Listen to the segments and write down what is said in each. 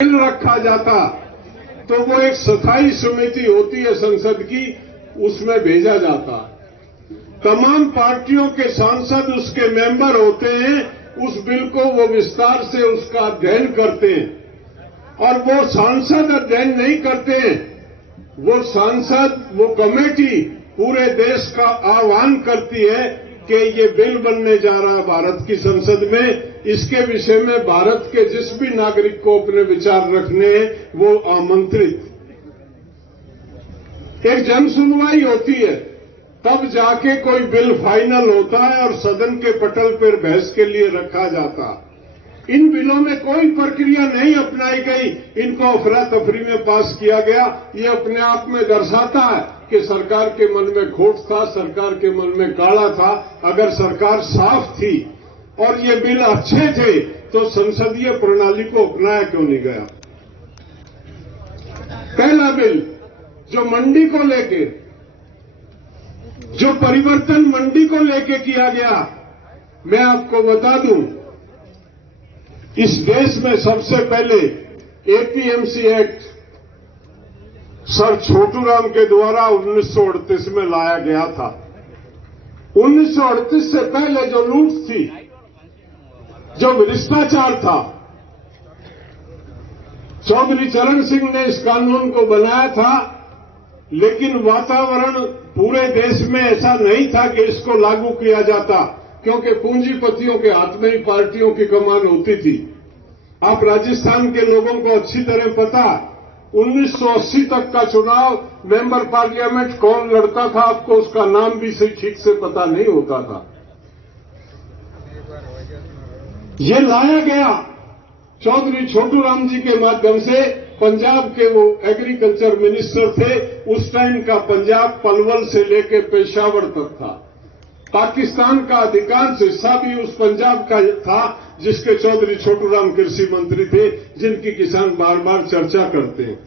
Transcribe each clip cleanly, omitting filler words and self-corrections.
Bill रखा जाता तो वो एक स्थायी समिति होती है संसद की, उसमें भेजा जाता। तमाम पार्टियों के सांसद उसके मेंबर होते हैं, उस बिल को वो विस्तार से उसका अध्ययन करते हैं। और वो सांसद अध्ययन नहीं करते हैं, वो सांसद, वो कमेटी पूरे देश का आह्वान करती है कि ये बिल बनने जा रहा है भारत की संसद में, इसके विषय में भारत के जिस भी नागरिक को अपने विचार रखने हैं वो आमंत्रित। एक जन सुनवाई होती है, तब जाके कोई बिल फाइनल होता है और सदन के पटल पर बहस के लिए रखा जाता। इन बिलों में कोई प्रक्रिया नहीं अपनाई गई, इनको अफरा तफरी में पास किया गया। ये अपने आप में दर्शाता है कि सरकार के मन में खोट था, सरकार के मन में काला था। अगर सरकार साफ थी और ये बिल अच्छे थे तो संसदीय प्रणाली को अपनाया क्यों नहीं गया? पहला बिल जो मंडी को लेके, जो परिवर्तन मंडी को लेके किया गया, मैं आपको बता दूं, इस देश में सबसे पहले एपीएमसी एक्ट सर छोटूराम के द्वारा 1938 में लाया गया था। 1938 से पहले जो लूट थी, जो भ्रष्टाचार था, चौधरी चरण सिंह ने इस कानून को बनाया था, लेकिन वातावरण पूरे देश में ऐसा नहीं था कि इसको लागू किया जाता, क्योंकि पूंजीपतियों के हाथ में ही पार्टियों की कमान होती थी। आप राजस्थान के लोगों को अच्छी तरह पता, 1980 तक का चुनाव मेंबर पार्लियामेंट कौन लड़ता था, आपको उसका नाम भी ठीक से पता नहीं होता था। ये लाया गया चौधरी छोटूराम जी के माध्यम से। पंजाब के वो एग्रीकल्चर मिनिस्टर थे, उस टाइम का पंजाब पलवल से लेकर पेशावर तक था। पाकिस्तान का अधिकांश हिस्सा भी उस पंजाब का था जिसके चौधरी छोटूराम कृषि मंत्री थे, जिनकी किसान बार बार चर्चा करते हैं।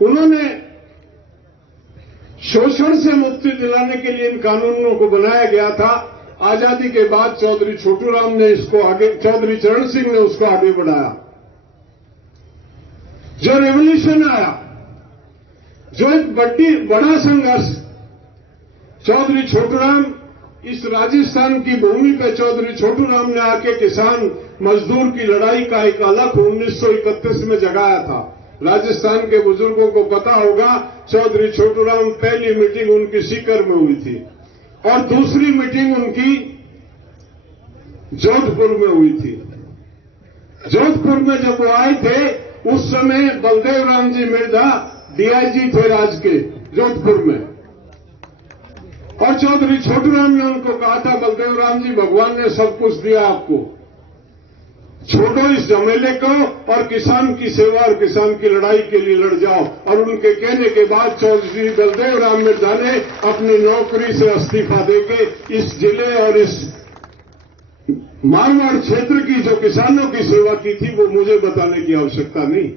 उन्होंने शोषण से मुक्ति दिलाने के लिए इन कानूनों को बनाया गया था। आजादी के बाद चौधरी छोटूराम ने इसको आगे, चौधरी चरण सिंह ने उसको आगे बढ़ाया। जो रेवोल्यूशन आया, जो एक बड़ा संघर्ष, चौधरी छोटूराम, इस राजस्थान की भूमि पे चौधरी छोटूराम ने आके किसान मजदूर की लड़ाई का एक अलग 1931 में जगाया था। राजस्थान के बुजुर्गों को पता होगा, चौधरी छोटूराम पहली मीटिंग उनकी सीकर में हुई थी और दूसरी मीटिंग उनकी जोधपुर में हुई थी। जोधपुर में जब वो आए थे, उस समय बलदेव राम जी मिर्धा डीआईजी थे राज्य के जोधपुर में, और चौधरी छोटूराम ने उनको कहा था, बलदेव राम जी, भगवान ने सब कुछ दिया आपको, छोड़ो इस झमेले को और किसान की सेवा और किसान की लड़ाई के लिए लड़ जाओ। और उनके कहने के बाद चौधरी बलदेव राम मिर्धा ने अपनी नौकरी से इस्तीफा देके इस जिले और इस मारवाड़ क्षेत्र की जो किसानों की सेवा की थी, वो मुझे बताने की आवश्यकता नहीं।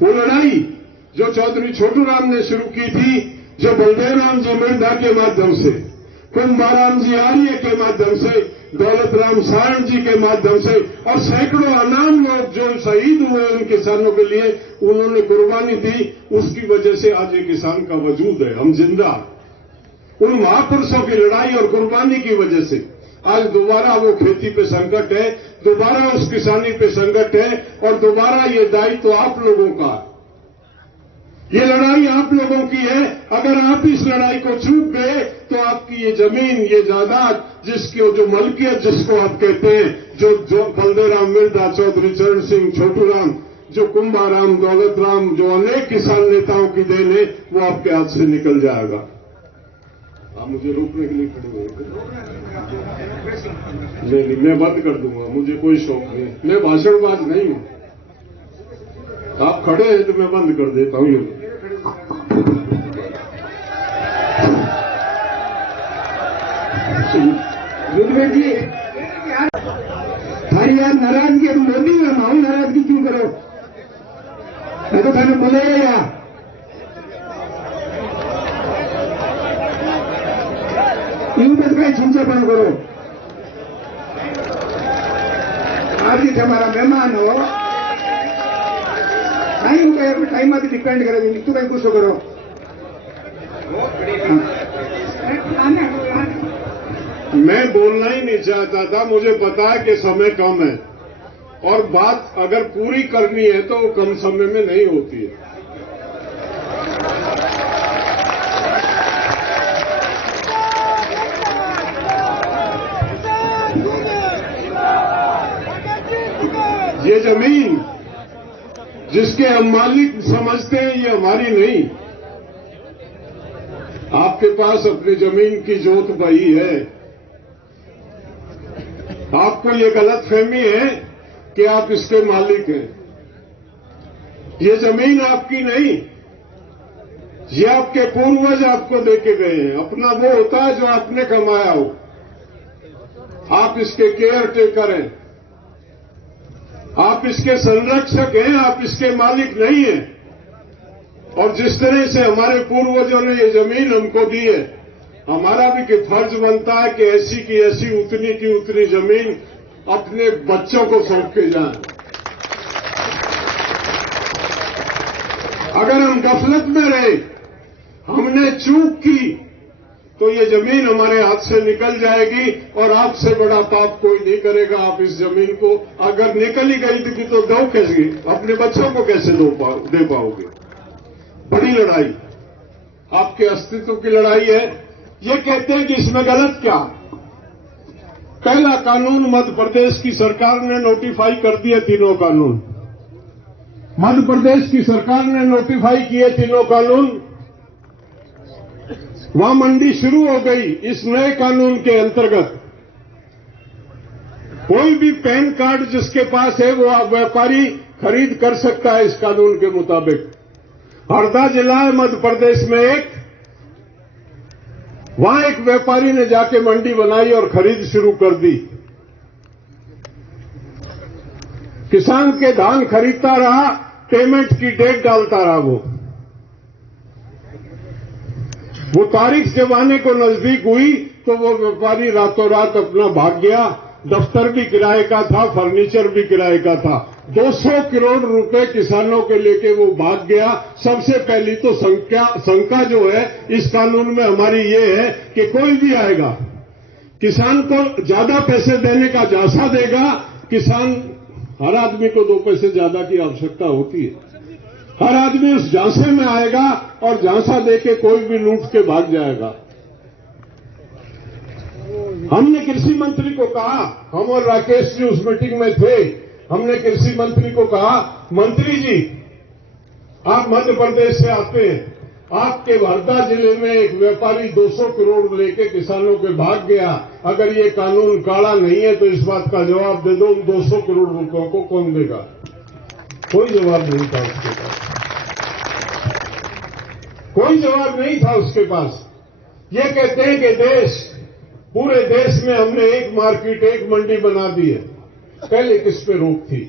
वो लड़ाई जो चौधरी छोटूराम ने शुरू की थी, जो बलदेव राम जी मिर्धा के माध्यम से, कुंभाराम जी आर्य के माध्यम से, दौलत राम सारण जी के माध्यम से और सैकड़ों अनाम लोग जो शहीद हुए उन किसानों के लिए, उन्होंने कुर्बानी दी, उसकी वजह से आज ये किसान का वजूद है, हम जिंदा। उन महापुरुषों की लड़ाई और कुर्बानी की वजह से आज दोबारा वो खेती पे संकट है, दोबारा उस किसानी पे संकट है, और दोबारा ये दायित्व आप लोगों का, ये लड़ाई आप लोगों की है। अगर आप इस लड़ाई को चूक गए तो आपकी ये जमीन, ये जायदाद, जिसकी जो मलकियत जिसको आप कहते हैं, जो बलदेव राम मिर्धा, चौधरी चरण सिंह, छोटूराम, जो कुंभाराम, दौलत राम, जो अनेक किसान नेताओं की देन है, वो आपके हाथ से निकल जाएगा। आप मुझे रोकने के लिए खड़े हुए? नहीं, मैं बंद कर दूंगा, मुझे कोई शौक नहीं, मैं भाषणबाज नहीं हूं। आप खड़े हैं तो मैं बंद कर देता हूं। जी, थारी यार नाराजगी अब मोदी में माऊ नाराजगी क्यों करो? मैं तो थाने बोलेगा या यूं बस का छिंचापन करो। आपकी તમારા મહેમાન હો કાંઈ હું કઈ ટાઈમમાંથી ડિપેન્ડ કરે છે તું કઈ ગુસ્સો કરો मैं बोलना ही नहीं चाहता था, मुझे पता है कि समय कम है और बात अगर पूरी करनी है तो वो कम समय में नहीं होती है। ये जमीन जिसके हम मालिक समझते हैं ये हमारी नहीं। आपके पास अपनी जमीन की जोत बही है। आपको ये गलतफहमी है कि आप इसके मालिक हैं। ये जमीन आपकी नहीं, ये आपके पूर्वज आपको देके गए हैं। अपना वो होता है जो आपने कमाया हो। आप इसके केयर टेकर हैं, आप इसके संरक्षक हैं, आप इसके मालिक नहीं हैं। और जिस तरह से हमारे पूर्वजों ने ये जमीन हमको दी है, हमारा भी कि फर्ज बनता है कि ऐसी की ऐसी उतनी की उतनी जमीन अपने बच्चों को सौंप के जाएं। अगर हम गफलत में रहे, हमने चूक की, तो ये जमीन हमारे हाथ से निकल जाएगी और आपसे बड़ा पाप कोई नहीं करेगा। आप इस जमीन को अगर निकल ही गई थी तो दो कैसे, अपने बच्चों को कैसे दे पाओगे? बड़ी लड़ाई, आपके अस्तित्व की लड़ाई है। ये कहते हैं कि इसमें गलत क्या? पहला कानून मध्य प्रदेश की सरकार ने नोटिफाई कर दिए, तीनों कानून मध्य प्रदेश की सरकार ने नोटिफाई किए तीनों कानून। वहां मंडी शुरू हो गई। इस नए कानून के अंतर्गत कोई भी पैन कार्ड जिसके पास है वो व्यापारी खरीद कर सकता है इस कानून के मुताबिक। हरदा जिला है मध्य प्रदेश में एक, वहां एक व्यापारी ने जाके मंडी बनाई और खरीद शुरू कर दी। किसान के धान खरीदता रहा, पेमेंट की डेट डालता रहा। वो तारीख जब आने को नजदीक हुई तो वो व्यापारी रातों रात अपना भाग गया। दफ्तर भी किराए का था, फर्नीचर भी किराए का था। 200 करोड़ रुपए किसानों के लेके वो भाग गया। सबसे पहली तो शंका जो है इस कानून में हमारी ये है कि कोई भी आएगा, किसान को ज्यादा पैसे देने का झांसा देगा। किसान, हर आदमी को 2 पैसे ज्यादा की आवश्यकता होती है। हर आदमी उस झांसे में आएगा और झांसा देके कोई भी लूट के भाग जाएगा। हमने कृषि मंत्री को कहा, हम और राकेश जी उस मीटिंग में थे, हमने कृषि मंत्री को कहा, मंत्री जी आप मध्य प्रदेश से आते हैं, आपके हरदा जिले में एक व्यापारी 200 करोड़ लेके किसानों के भाग गया। अगर ये कानून काला नहीं है तो इस बात का जवाब दे दो, 200 करोड़ रुपयों को कौन देगा? कोई जवाब नहीं था उसके पास, कोई जवाब नहीं था उसके पास। ये कहते हैं कि पूरे देश में हमने एक मार्केट, एक मंडी बना दी है। पहले किस पे रोक थी?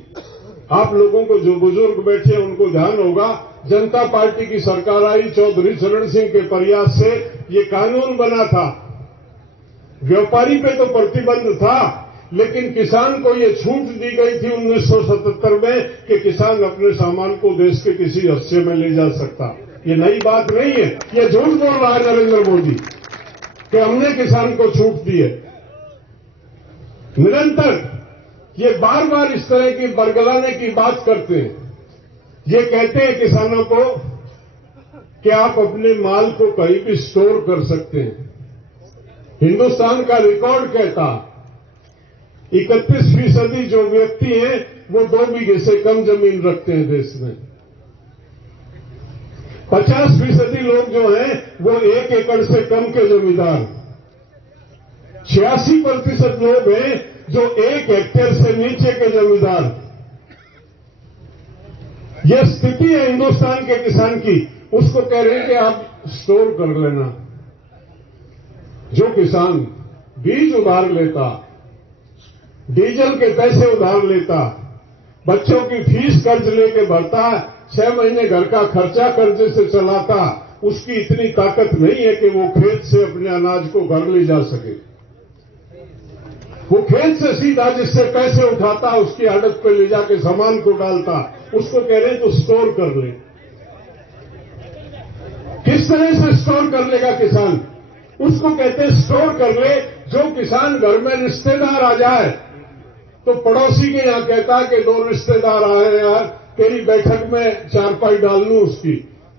आप लोगों को, जो बुजुर्ग बैठे उनको ध्यान होगा, जनता पार्टी की सरकार आई, चौधरी चरण सिंह के प्रयास से ये कानून बना था। व्यापारी पे तो प्रतिबंध था, लेकिन किसान को ये छूट दी गई थी 1977 में कि किसान अपने सामान को देश के किसी हिस्से में ले जा सकता। ये नई बात नहीं है, ये झूठ बोल रहा है नरेंद्र मोदी कि हमने किसान को छूट दी है। निरंतर ये बार बार इस तरह की बरगलाने की बात करते हैं। ये कहते हैं किसानों को कि आप अपने माल को कहीं भी स्टोर कर सकते हैं। हिंदुस्तान का रिकॉर्ड कहता 31% जो व्यक्ति हैं वो 2 बीघे से कम जमीन रखते हैं देश में। 50% लोग जो हैं वो 1 एकड़ से कम के जमींदार। 86% लोग हैं जो 1 हेक्टेयर से नीचे के जमींदार। यह स्थिति है हिंदुस्तान के किसान की। उसको कह रहे हैं कि आप स्टोर कर लेना। जो किसान बीज उधार लेता, डीजल के पैसे उधार लेता, बच्चों की फीस कर्ज लेके भरता, 6 महीने घर का खर्चा कर्जे से चलाता, उसकी इतनी ताकत नहीं है कि वो खेत से अपने अनाज को घर ले जा सके। वो खेत से सीधा जिससे पैसे उठाता उसकी आड़त पे ले जाके सामान को डालता, उसको कह रहे हैं तो स्टोर कर ले। किस तरह से स्टोर कर लेगा किसान? उसको कहते हैं स्टोर कर ले। जो किसान घर में रिश्तेदार आ जाए तो पड़ोसी के यहां कहता है कि 2 रिश्तेदार आए यार, तेरी बैठक में चारपाई डाल लूं उसकी।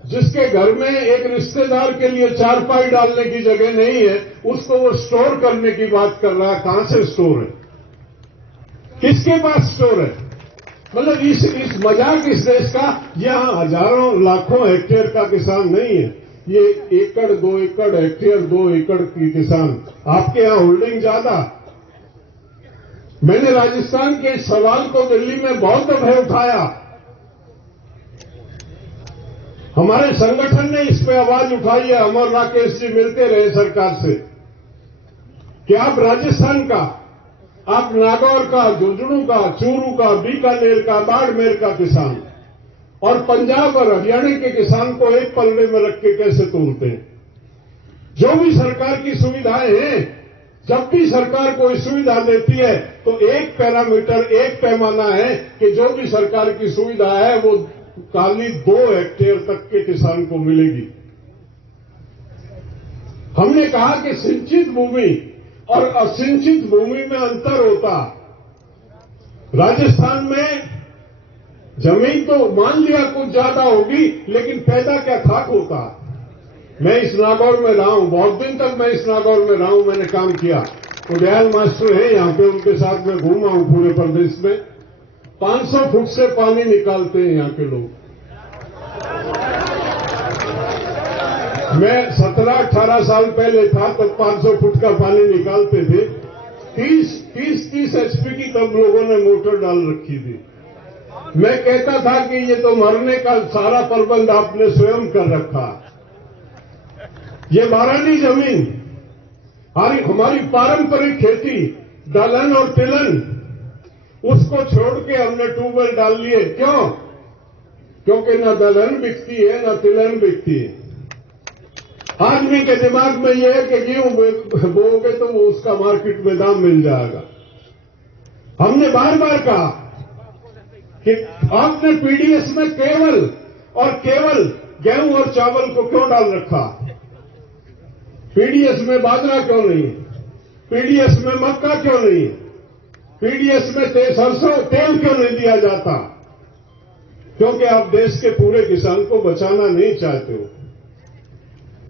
जिसके घर में एक रिश्तेदार के लिए चारपाई डालने की जगह नहीं है, उसको वो स्टोर करने की बात कर रहा है। कहां से स्टोर है? किसके पास स्टोर है? मतलब इस मजाक इस देश का, यहां हजारों लाखों हेक्टेयर का किसान नहीं है, ये 1 एकड़ 2 एकड़ हेक्टेयर 2 एकड़ की किसान। आपके यहां होल्डिंग ज्यादा। मैंने राजस्थान के इस सवाल को दिल्ली में बहुत दफे उठाया। हमारे संगठन ने इस पे आवाज उठाई है। अमर राकेश जी मिलते रहे सरकार से कि आप राजस्थान का, आप नागौर का, झुंझुनू का, चूरू का, बीकानेर का, बाड़मेर का किसान और पंजाब और हरियाणा के किसान को एक पल्ले में रख के कैसे तोलते हैं? जो भी सरकार की सुविधाएं हैं, जब भी सरकार कोई सुविधा देती है तो एक पैरामीटर, एक पैमाना है कि जो भी सरकार की सुविधा है वो खाली 2 हेक्टेयर तक के किसान को मिलेगी। हमने कहा कि सिंचित भूमि और असिंचित भूमि में अंतर होता। राजस्थान में जमीन तो मान लिया कुछ ज्यादा होगी, लेकिन पैदा क्या खाक होता। मैं इस नागौर में रहा हूं, बहुत दिन तक मैं इस नागौर में रहा हूं, मैंने काम किया। उदयाल मास्टर है यहां पे, उनके साथ मैं घूमा हूं पूरे प्रदेश में। 500 फुट से पानी निकालते हैं यहां के लोग। मैं 17-18 साल पहले था तब 500 फुट का पानी निकालते थे। 30 एचपी की तब लोगों ने मोटर डाल रखी थी। मैं कहता था कि ये तो मरने का सारा प्रबंध आपने स्वयं कर रखा। ये बारानी जमीन, हमारी पारंपरिक खेती दलहन और तिलहन, उसको छोड़ के हमने ट्यूबवेल डाल लिए। क्यों? क्योंकि न दलहन बिकती है न तिलहन बिकती है। आदमी के दिमाग में यह है कि गेहूं बोओगे तो वो उसका मार्केट में दाम मिल जाएगा। हमने बार बार कहा कि आपने पीडीएस में केवल गेहूं और चावल को क्यों डाल रखा? पीडीएस में बाजरा क्यों नहीं है? पीडीएस में मक्का क्यों नहीं है? पीडीएस में सरसों तेल क्यों नहीं दिया जाता? क्योंकि आप देश के पूरे किसान को बचाना नहीं चाहते हो।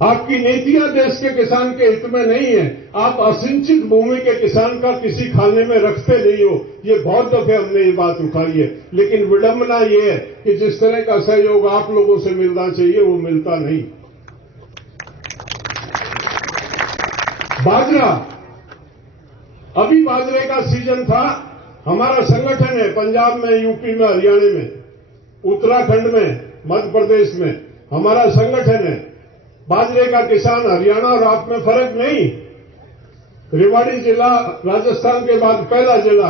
आपकी नीतियां देश के किसान के हित में नहीं है। आप असिंचित भूमि के किसान का किसी खाने में रखते नहीं हो। ये बहुत दफे हमने ये बात उठाई है, लेकिन विडंबना ये है कि जिस तरह का सहयोग आप लोगों से मिलना चाहिए वो मिलता नहीं। बाजरा, अभी बाजरे का सीजन था। हमारा संगठन है पंजाब में, यूपी में, हरियाणा में, उत्तराखंड में, मध्य प्रदेश में हमारा संगठन है। बाजरे का किसान हरियाणा और आप में फर्क नहीं। रेवाड़ी जिला राजस्थान के बाद पहला जिला,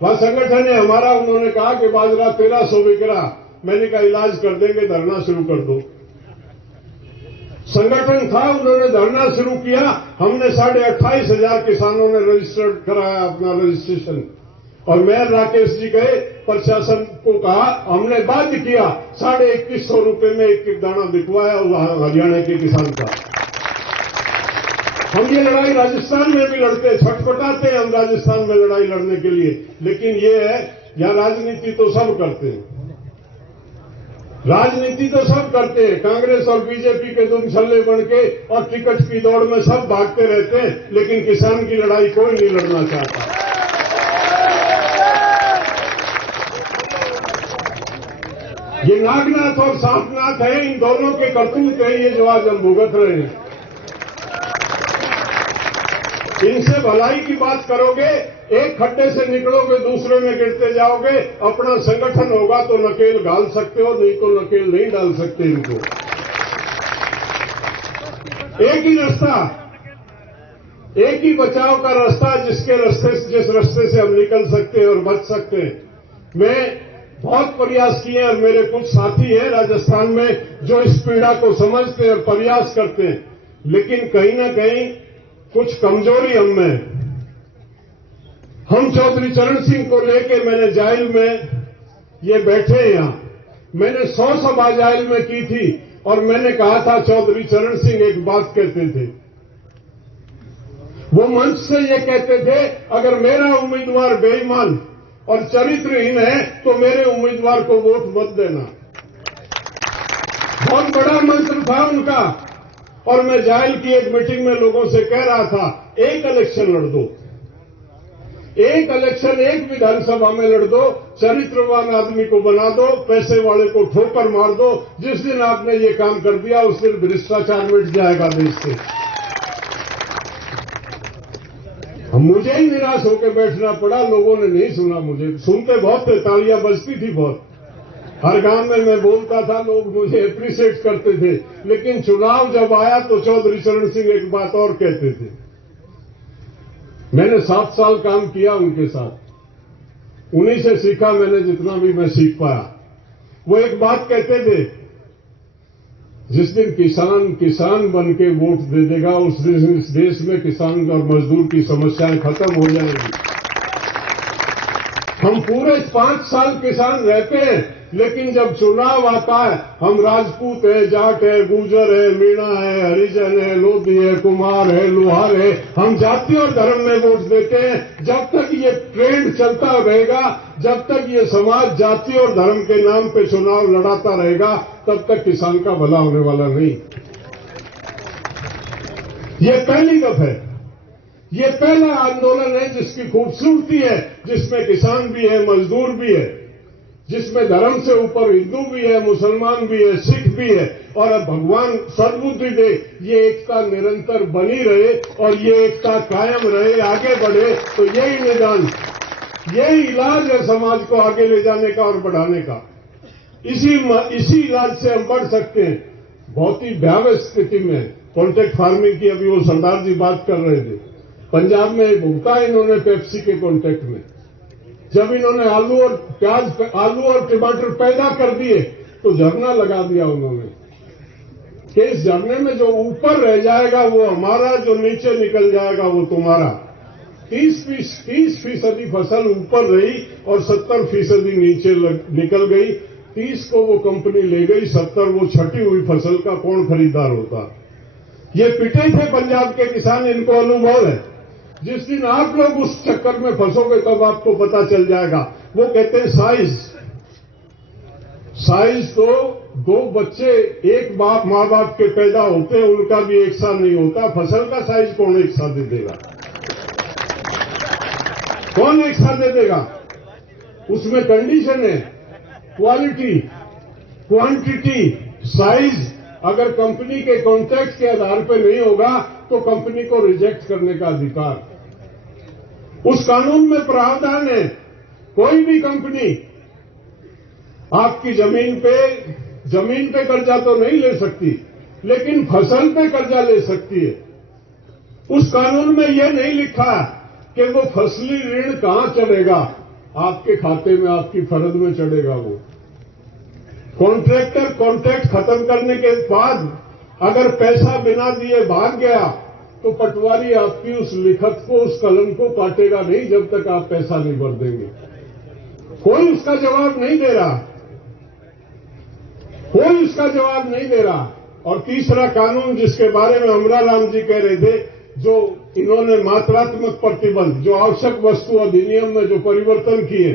वह संगठन है हमारा। उन्होंने कहा कि बाजरा 1300 बिक रहा। मैंने कहा इलाज कर देंगे, धरना शुरू कर दो। संगठन था, उन्होंने धरना शुरू किया। हमने 28,500 किसानों ने रजिस्टर्ड कराया अपना रजिस्ट्रेशन। और मेयर राकेश जी गए, प्रशासन को कहा, हमने बाध्य किया, 2150 रुपए में एक दाना बिकवाया हरियाणा के किसान का। हम ये लड़ाई राजस्थान में भी लड़ते, छटपटाते हैं हम राजस्थान में लड़ाई लड़ने के लिए। लेकिन ये है, यहां राजनीति तो सब करते हैं, राजनीति तो सब करते हैं। कांग्रेस और बीजेपी के दुम छल्ले बन के और टिकट की दौड़ में सब भागते रहते हैं, लेकिन किसान की लड़ाई कोई नहीं लड़ना चाहता। ये नागनाथ और सांपनाथ है, इन दोनों के करतूत है ये जो आज हम भुगत रहे हैं। इनसे भलाई की बात करोगे, एक खड्डे से निकलोगे दूसरे में गिरते जाओगे। अपना संगठन होगा तो नकेल डाल सकते हो, नहीं तो नकेल नहीं डाल सकते इनको। एक ही रास्ता, एक ही बचाव का रास्ता, जिस रास्ते से हम निकल सकते हैं और बच सकते हैं। मैं बहुत प्रयास किए और मेरे कुछ साथी हैं राजस्थान में जो इस पीड़ा को समझते हैं और प्रयास करते हैं, लेकिन कहीं ना कहीं कुछ कमजोरी हम में। हम चौधरी चरण सिंह को लेके मैंने जाइल में, ये बैठे हैं यहां, मैंने 100 सभा जाइल में की थी और मैंने कहा था चौधरी चरण सिंह एक बात कहते थे, वो मंच से ये कहते थे अगर मेरा उम्मीदवार बेईमान और चरित्रहीन है तो मेरे उम्मीदवार को वोट मत देना। बहुत बड़ा मंत्र था उनका। और मैं जाइल की एक मीटिंग में लोगों से कह रहा था एक इलेक्शन लड़ दो, एक इलेक्शन एक विधानसभा में लड़ दो, चरित्रवान आदमी को बना दो, पैसे वाले को ठोकर मार दो। जिस दिन आपने ये काम कर दिया उस दिन भ्रष्टाचार मिट जाएगा देश से। मुझे ही निराश होकर बैठना पड़ा, लोगों ने नहीं सुना मुझे। सुनते बहुत थे, तालियां बजती थी बहुत, हर गांव में मैं बोलता था, लोग मुझे एप्रिशिएट करते थे। लेकिन चुनाव जब आया तो चौधरी चरण सिंह एक बात और कहते थे। मैंने 7 साल काम किया उनके साथ, उन्हीं से सीखा मैंने जितना भी मैं सीख पाया। वो एक बात कहते थे, जिस दिन किसान किसान बन के वोट दे देगा उस दिन इस देश में किसान और मजदूर की समस्याएं खत्म हो जाएंगी। हम पूरे 5 साल किसान रहते हैं, लेकिन जब चुनाव आता है हम राजपूत है, जाट है, गुर्जर है, मीणा है, हरिजन है, लोधी है, कुमार है, लोहार है, हम जाति और धर्म में वोट देते हैं। जब तक ये ट्रेंड चलता रहेगा, जब तक ये समाज जाति और धर्म के नाम पे चुनाव लड़ाता रहेगा, तब तक किसान का भला होने वाला नहीं। ये पहली दफा है, ये पहला आंदोलन है जिसकी खूबसूरती है, जिसमें किसान भी है, मजदूर भी है, जिसमें धर्म से ऊपर हिंदू भी है, मुसलमान भी है, सिख भी है। और अब भगवान सद्बुद्धि दे, ये एकता निरंतर बनी रहे और ये एकता कायम रहे, आगे बढ़े। तो यही निदान, यही इलाज है समाज को आगे ले जाने का और बढ़ाने का। इसी इलाज से हम बढ़ सकते हैं। बहुत ही भयावह स्थिति में कॉन्ट्रैक्ट फार्मिंग की अभी वो सरदार जी बात कर रहे थे, पंजाब में भुगता इन्होंने पेप्सी के कॉन्ट्रैक्ट में। जब इन्होंने आलू और टमाटर पैदा कर दिए तो झरना लगा दिया उन्होंने कि इस झरने में जो ऊपर रह जाएगा वो हमारा, जो नीचे निकल जाएगा वो तुम्हारा। 30% फसल ऊपर रही और 70% नीचे निकल गई। 30 को वो कंपनी ले गई, 70 वो छटी हुई फसल का कौन खरीदार होता। ये पिटे थे पंजाब के किसान, इनको अनुभव है। जिस दिन आप लोग उस चक्कर में फंसोगे तब आपको पता चल जाएगा। वो कहते हैं साइज तो 2 बच्चे एक माँ बाप के पैदा होते हैं, उनका भी एक सा नहीं होता। फसल का साइज कौन एक सा दे देगा? कौन एक सा दे देगा? उसमें कंडीशन है, क्वालिटी, क्वांटिटी, साइज। अगर कंपनी के कॉन्ट्रैक्ट के आधार पर नहीं होगा तो कंपनी को रिजेक्ट करने का अधिकार उस कानून में प्रावधान है। कोई भी कंपनी आपकी जमीन पे कर्जा तो नहीं ले सकती, लेकिन फसल पे कर्जा ले सकती है। उस कानून में यह नहीं लिखा कि वो फसली ऋण कहां चढ़ेगा, आपके खाते में, आपकी फर्द में चढ़ेगा। वो कॉन्ट्रैक्टर कॉन्ट्रैक्ट खत्म करने के बाद अगर पैसा बिना दिए भाग गया तो पटवारी आपकी उस लिखत को, उस कलम को काटेगा नहीं जब तक आप पैसा नहीं भर देंगे। कोई उसका जवाब नहीं दे रहा, कोई उसका जवाब नहीं दे रहा। और तीसरा कानून जिसके बारे में अमरा राम जी कह रहे थे, जो इन्होंने मात्रात्मक प्रतिबंध, जो आवश्यक वस्तु अधिनियम में जो परिवर्तन किए,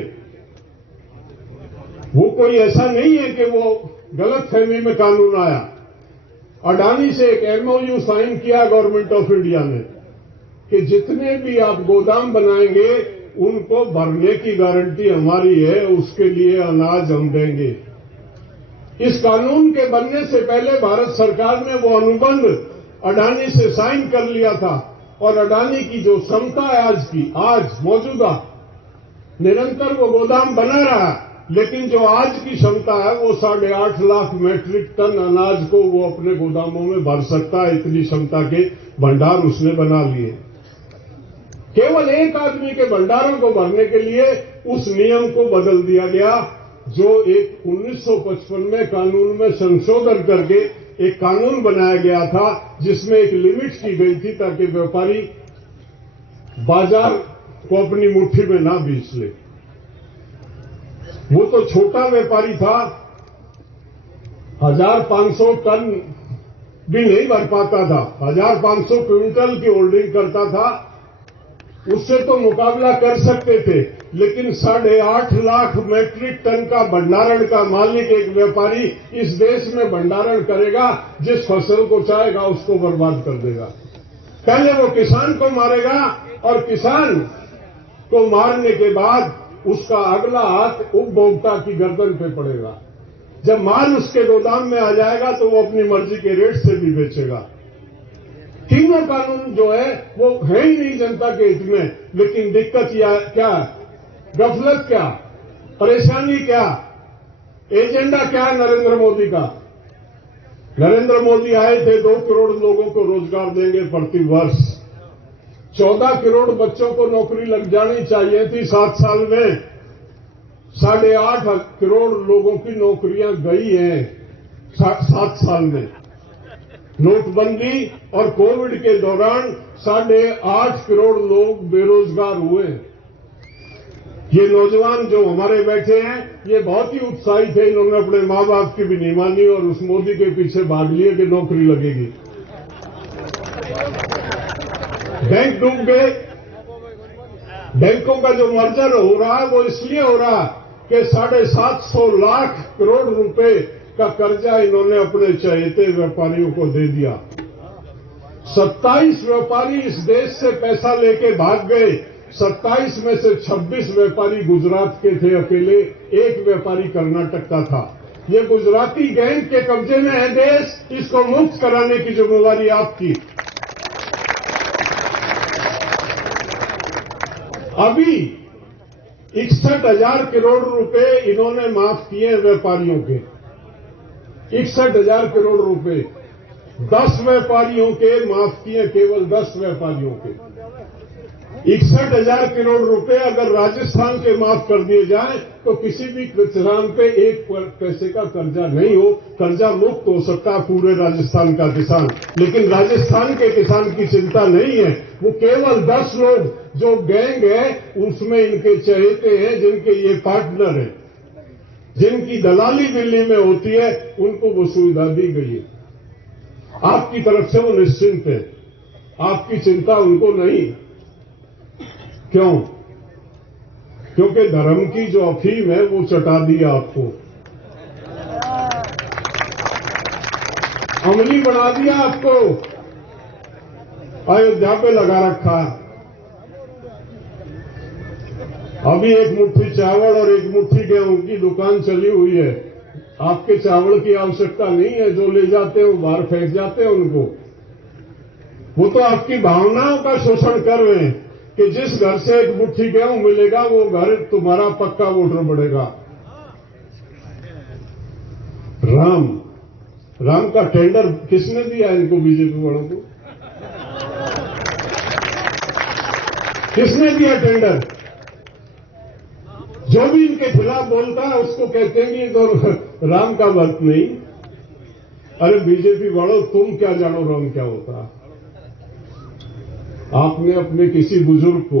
वो कोई ऐसा नहीं है कि वो गलतफहमी में कानून आया। अडानी से एक एमओयू साइन किया गवर्नमेंट ऑफ इंडिया ने कि जितने भी आप गोदाम बनाएंगे उनको भरने की गारंटी हमारी है, उसके लिए अनाज हम देंगे। इस कानून के बनने से पहले भारत सरकार ने वो अनुबंध अडानी से साइन कर लिया था। और अडानी की जो क्षमता है आज मौजूदा, निरंतर वो गोदाम बना रहा, लेकिन जो आज की क्षमता है वो 8.5 लाख मैट्रिक टन अनाज को वो अपने गोदामों में भर सकता है। इतनी क्षमता के भंडार उसने बना लिए। केवल एक आदमी के भंडारों को भरने के लिए उस नियम को बदल दिया गया, जो एक 1955 में कानून में संशोधन करके एक कानून बनाया गया था, जिसमें एक लिमिट की गई थी ताकि व्यापारी बाजार को अपनी मुट्ठी में ना बीच ले। वो तो छोटा व्यापारी था, 1500 टन भी नहीं भर पाता था, 1500 क्विंटल की होल्डिंग करता था। उससे तो मुकाबला कर सकते थे, लेकिन 8.5 लाख मैट्रिक टन का भंडारण का मालिक एक व्यापारी इस देश में भंडारण करेगा, जिस फसल को चाहेगा उसको बर्बाद कर देगा। पहले वो किसान को मारेगा और किसान को मारने के बाद उसका अगला हाथ उपभोक्ता की गर्दन पे पड़ेगा। जब माल उसके गोदाम में आ जाएगा तो वो अपनी मर्जी के रेट से भी बेचेगा। तीनों कानून जो है वो है ही नहीं जनता के हित में, लेकिन दिक्कत क्या, गफलत क्या, परेशानी क्या, एजेंडा क्या है नरेंद्र मोदी का। नरेंद्र मोदी आए थे 2 करोड़ लोगों को रोजगार देंगे प्रति वर्ष, 14 करोड़ बच्चों को नौकरी लग जानी चाहिए थी 7 साल में, 8.5 करोड़ लोगों की नौकरियां गई हैं 7 साल में। नोटबंदी और कोविड के दौरान 8.5 करोड़ लोग बेरोजगार हुए। ये नौजवान जो हमारे बैठे हैं ये बहुत ही उत्साहित थे, इन्होंने अपने मां बाप की भी नहीं मानी और उस मोदी के पीछे भाग लिए कि नौकरी लगेगी। बैंक डूब गए। बैंकों का जो मर्जर हो रहा है वो इसलिए हो रहा कि 750 लाख करोड़ रुपए का कर्जा इन्होंने अपने चहेते व्यापारियों को दे दिया। 27 व्यापारी इस देश से पैसा लेके भाग गए। 27 में से 26 व्यापारी गुजरात के थे अकेले, एक व्यापारी कर्नाटक का था। ये गुजराती गैंग के कब्जे में है देश, इसको मुक्त कराने की जिम्मेवारी आपकी। अभी 61,000 करोड़ रुपए इन्होंने माफ किए व्यापारियों के, 61,000 करोड़ रुपए 10 व्यापारियों के माफ किए, केवल 10 व्यापारियों के। 61,000 करोड़ रुपए अगर राजस्थान के माफ कर दिए जाए तो किसी भी किसान पे 1 पैसे का कर्जा नहीं हो, कर्जा मुक्त हो सकता है पूरे राजस्थान का किसान। लेकिन राजस्थान के किसान की चिंता नहीं है, वो केवल 10 लोग जो गैंग है उसमें इनके चहेते हैं, जिनके ये पार्टनर हैं, जिनकी दलाली दिल्ली में होती है, उनको वो सुविधा दी गई है। आपकी तरफ से वो निश्चिंत है, आपकी चिंता उनको नहीं। क्यों? क्योंकि धर्म की जो अफीम है वो चटा दिया आपको, अमली बना दिया आपको, अयोध्या पे लगा रखा। अभी एक मुट्ठी चावल और एक मुट्ठी गेहूं की दुकान चली हुई है। आपके चावल की आवश्यकता नहीं है, जो ले जाते हैं वो बाहर फेंक जाते हैं उनको। वो तो आपकी भावनाओं का शोषण कर रहे हैं कि जिस घर से एक मुट्ठी गेहूं मिलेगा वो घर तुम्हारा पक्का वोटर बढ़ेगा। राम का टेंडर किसने दिया इनको, बीजेपी वालों को? किसने दिया टेंडर? जो भी इनके खिलाफ बोलता है उसको कहते हैं कि तो राम का भक्त नहीं। अरे बीजेपी वालों, तुम क्या जानो राम क्या होता? आपने अपने किसी बुजुर्ग को,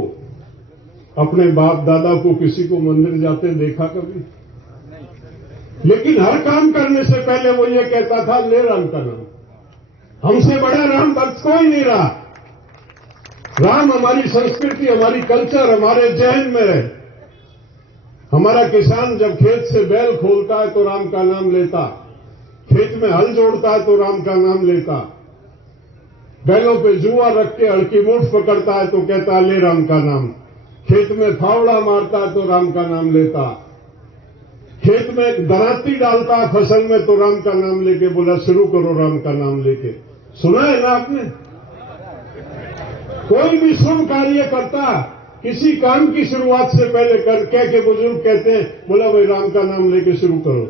अपने बाप दादा को, किसी को मंदिर जाते देखा कभी? लेकिन हर काम करने से पहले वो ये कहता था, ले राम का नाम। हमसे बड़ा राम भक्त कोई नहीं रहा। राम हमारी संस्कृति, हमारी कल्चर, हमारे जहन में है। हमारा किसान जब खेत से बैल खोलता है तो राम का नाम लेता, खेत में हल जोड़ता है तो राम का नाम लेता, बैलों पे जुआ रख के हड़की मूठ पकड़ता है तो कहता ले राम का नाम, खेत में फावड़ा मारता है तो राम का नाम लेता, खेत में दराती डालता है फसल में तो राम का नाम लेके बोला शुरू करो राम का नाम लेके। सुना है ना आपने? कोई भी शुभ कार्य करता, किसी काम की शुरुआत से पहले कह के बुजुर्ग कहते हैं, बोला भाई राम का नाम लेके शुरू करो।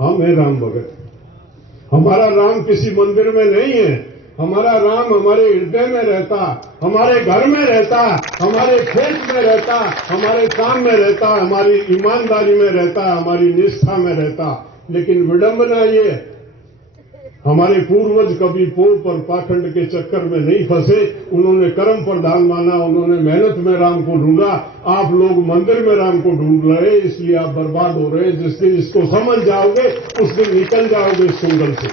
हम है राम भगत। हमारा राम किसी मंदिर में नहीं है, हमारा राम हमारे हृदय में रहता, हमारे घर में रहता, हमारे खेत में रहता, हमारे काम में रहता, हमारी ईमानदारी में रहता, हमारी निष्ठा में रहता। लेकिन विडंबना ये हमारे पूर्वज कभी पोह पर पाखंड के चक्कर में नहीं फंसे, उन्होंने कर्म प्रधान माना, उन्होंने मेहनत में राम को ढूंढा। आप लोग मंदिर में राम को ढूंढ रहे, इसलिए आप बर्बाद हो रहे। जिस दिन इसको समझ जाओगे उस दिन निकल जाओगे इस सुंगल से।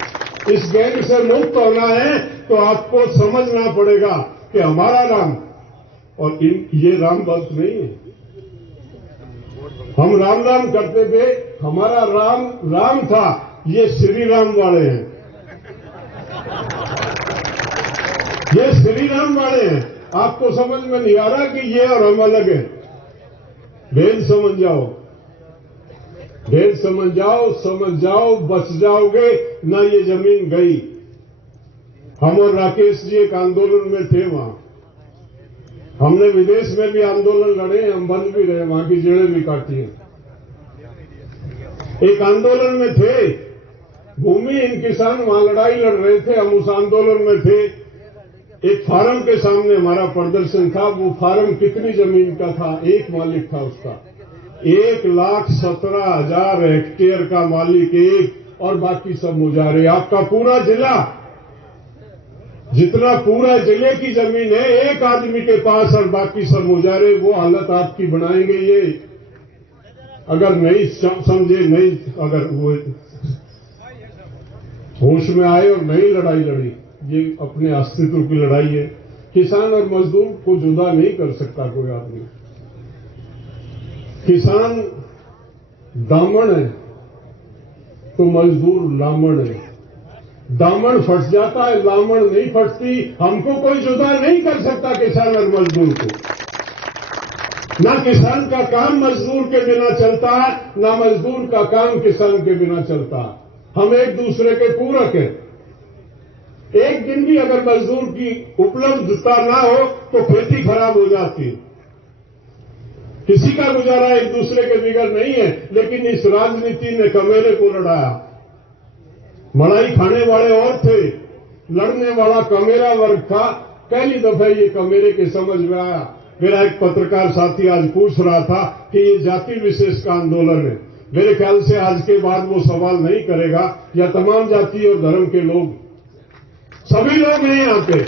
इस गैंग से मुक्त होना है तो आपको समझना पड़ेगा कि हमारा राम और ये राम बात नहीं है। हम राम राम करते थे, हमारा राम राम था, ये श्री राम वाले हैं, ये श्री राम वाले हैं। आपको समझ में नहीं आ रहा कि ये और हम अलग हैं। भेद समझ जाओ, भेद समझ जाओ, बच जाओगे ना। ये जमीन गई। हम और राकेश जी एक आंदोलन में थे वहां, हमने विदेश में भी आंदोलन लड़े, हम बंद भी रहे, वहां की जेड़ें भी काटी हैं। एक आंदोलन में थे, भूमिहीन किसान वहां लड़ाई लड़ रहे थे, हम उस आंदोलन में थे। एक फार्म के सामने हमारा प्रदर्शन था। वो फार्म कितनी जमीन का था? एक मालिक था उसका, 1,17,000 हेक्टेयर का मालिक एक, और बाकी सब मुजारे। आपका पूरा जिला, जितना पूरा जिले की जमीन है एक आदमी के पास और बाकी सब मुजारे। वो हालत आपकी बनाएंगे ये, अगर नहीं समझे, नहीं अगर वो होश में आए और नई लड़ाई लड़ी। ये अपने अस्तित्व की लड़ाई है। किसान और मजदूर को जुदा नहीं कर सकता कोई आदमी। किसान दामन है तो मजदूर लामण है। दामन फट जाता है, लामण नहीं फटती। हमको कोई जुदा नहीं कर सकता किसान और मजदूर को। ना किसान का काम मजदूर के बिना चलता, ना मजदूर का काम किसान के बिना चलता। हम एक दूसरे के पूरक हैं। एक दिन भी अगर मजदूर की उपलब्धता ना हो तो खेती खराब हो जाती। किसी का गुजारा एक दूसरे के बिगड़ नहीं है, लेकिन इस राजनीति ने कमेरे को लड़ाया। मलाई खाने वाले और थे, लड़ने वाला कमेरा वर्ग था। पहली दफा ये कमेरे के समझ में आया। मेरा एक पत्रकार साथी आज पूछ रहा था कि ये जाति विशेष का आंदोलन है। मेरे ख्याल से आज के बाद वो सवाल नहीं करेगा, या तमाम जाति और धर्म के लोग, सभी लोग हैं यहाँ पे।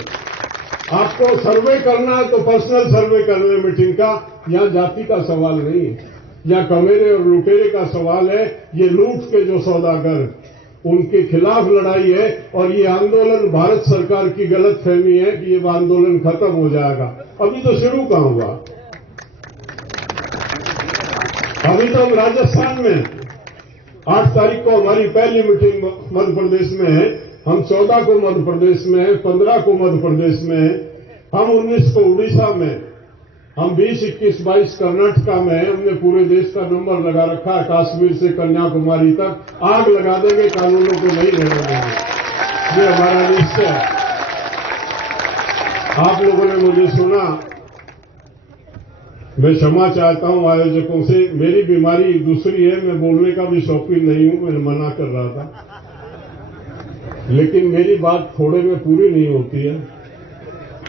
आपको सर्वे करना है तो पर्सनल सर्वे कर ले मीटिंग का। यहाँ जाति का सवाल नहीं है, यहाँ कमेरे और लुटेरे का सवाल है। ये लूट के जो सौदागर, उनके खिलाफ लड़ाई है। और ये आंदोलन भारत सरकार की गलतफहमी है कि ये आंदोलन खत्म हो जाएगा। अभी तो शुरू कहां हुआ? अभी तो हम राजस्थान में 8 तारीख को हमारी पहली मीटिंग मध्य प्रदेश में है। हम 14 को मध्य प्रदेश में हैं, 15 को मध्य प्रदेश में हैं, हम 19 को उड़ीसा में, हम 20, 21, 22 कर्नाटका में हैं। हमने पूरे देश का नंबर लगा रखा है, कश्मीर से कन्याकुमारी तक। आग लगा देंगे, कानूनों को नहीं रहने देंगे, ये हमारा निश्चय है। आप लोगों ने मुझे सुना, मैं क्षमा चाहता हूं आयोजकों से। मेरी बीमारी दूसरी है, मैं बोलने का भी शौकीन नहीं हूं, मैं मना कर रहा था, लेकिन मेरी बात थोड़े में पूरी नहीं होती है।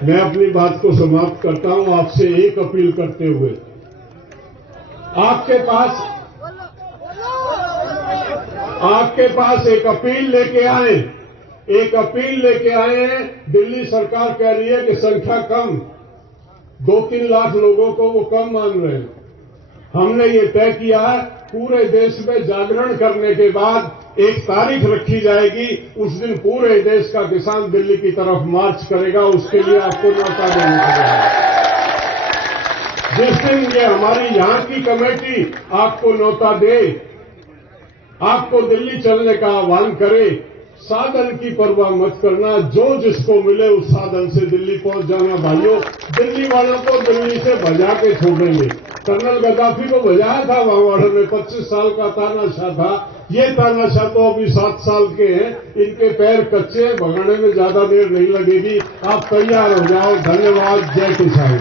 मैं अपनी बात को समाप्त करता हूं आपसे एक अपील करते हुए। आपके पास एक अपील लेके आए, एक अपील लेके आए हैं। दिल्ली सरकार कह रही है कि संख्या कम, 2-3 लाख लोगों को वो कम मान रहे हैं। हमने ये तय किया है, पूरे देश में जागरण करने के बाद एक तारीख रखी जाएगी। उस दिन पूरे देश का किसान दिल्ली की तरफ मार्च करेगा। उसके लिए आपको न्योता देना पड़ेगा। जिस दिन ये हमारी यहां की कमेटी आपको न्योता दे, आपको दिल्ली चलने का आह्वान करे, साधन की परवाह मत करना, जो जिसको मिले उस साधन से दिल्ली पहुंच जाना। भाइयों, दिल्ली वालों को दिल्ली से भजा के छोड़ेंगे। कर्नल गद्दाफी को भजाया था वहां वालों ने, 25 साल का तानाशाह था। ये तानाशाह तो अभी 7 साल के हैं, इनके पैर कच्चे हैं, भगाने में ज्यादा देर नहीं लगेगी। आप तैयार हो जाओ। धन्यवाद। जय किसान।